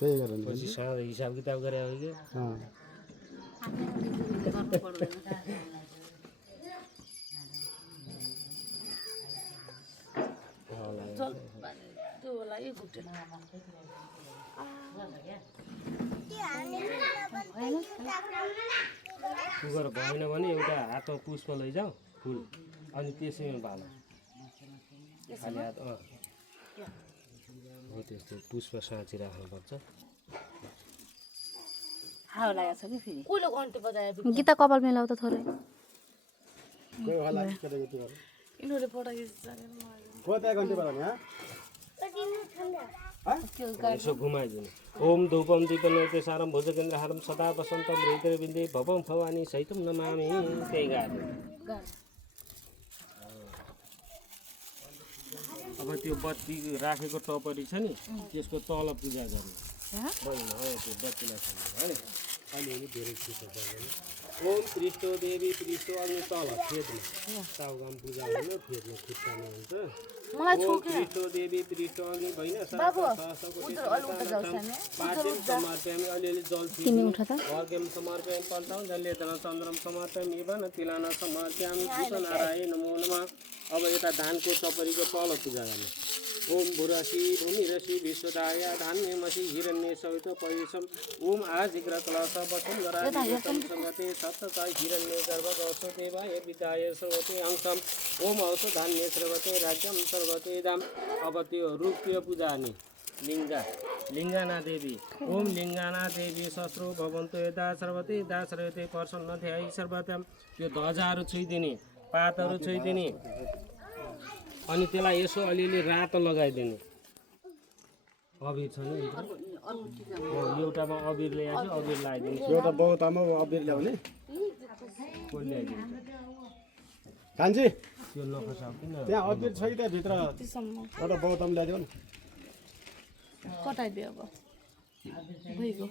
त्यही गरेर पछि साँझ हिसाब किताब गरे हो कि सुगर भएन भने एउटा हातमा पुष्प लैजाऊ फुल अनि त्यसैमा बाल खाली हात हो त्यस्तो पुष्प साँची राख्नुपर्छ गीता कपाल मिलाउ त थोरै कोही होला केटा केटी गरे इन्होंने फोटो खींचा को त्या घन्टे बराबर यहाँ यसो घुमाइदिनु ओम धूपम दीपन सारम भुजगेन्द्रहारम सदा वसन्तम हृदयविन्दे भवम भवानी सहितम नमामि त्यही गाह्रो अब त्यो बत्ती राखेको टपरी छ नि त्यसको तल पूजा गर्ने बहिनी हो त्यो बत्तीलाई है अलिअलि धेरै छिटो पर्दैन ओम पृष्ठ देवी पृष्ठ अग्नि तल फेदमा साउगाम पूजा गर्नु फेदमा खुट्टामा हुन्छ ओम पृष्ठ देवी पृष्ठ अग्नि भइन समर्पयामि अलिअलि जल अर्घ्यम समर्पयामि पञ्चाङ जलेदन चन्द्रम समर्पयामि इवन तिलान समर्पयामि नारायण नमो नमः अब यता धानको टपरीको तल पूजा गर्ने ओम भुरसी भूमिरसी विश्वदाय धान्यमसी हिरण्य सवित परिसम ओम आजिग्र कलश वसुन्धरा संगते सप्त हिरण्य गर्भ गौसो देवाय विदाय सर्वते अंशम ओम औष धान्य सर्वते राज्यम सर्वते दाम अब त्यो रूप्य पूजा नि लिङ्गाना देवी ओम लिङ्गाना देवी शस्त्रो भवन्तु यदा सर्वते प्रसन्न ध्याय सर्वतम त्यो ध्वजाहरू छुइदिने पातहरू छुइदिने अनि त्यसलाई यसो अलिअलि रातो लगाइदिने अबिर छ नि एउटामा अबिर ल्याएपछि अबिर लगाइदिने एउटा बहुतामा अबिर ल्याउने कोही ल्याइदिने कान्छी त्यो नखसाउ किन त्यहाँ अबिर छ कि त्यहाँभित्र एउटा बहुतामा ल्याइदेऊ न कटाइदियो अब भइगयो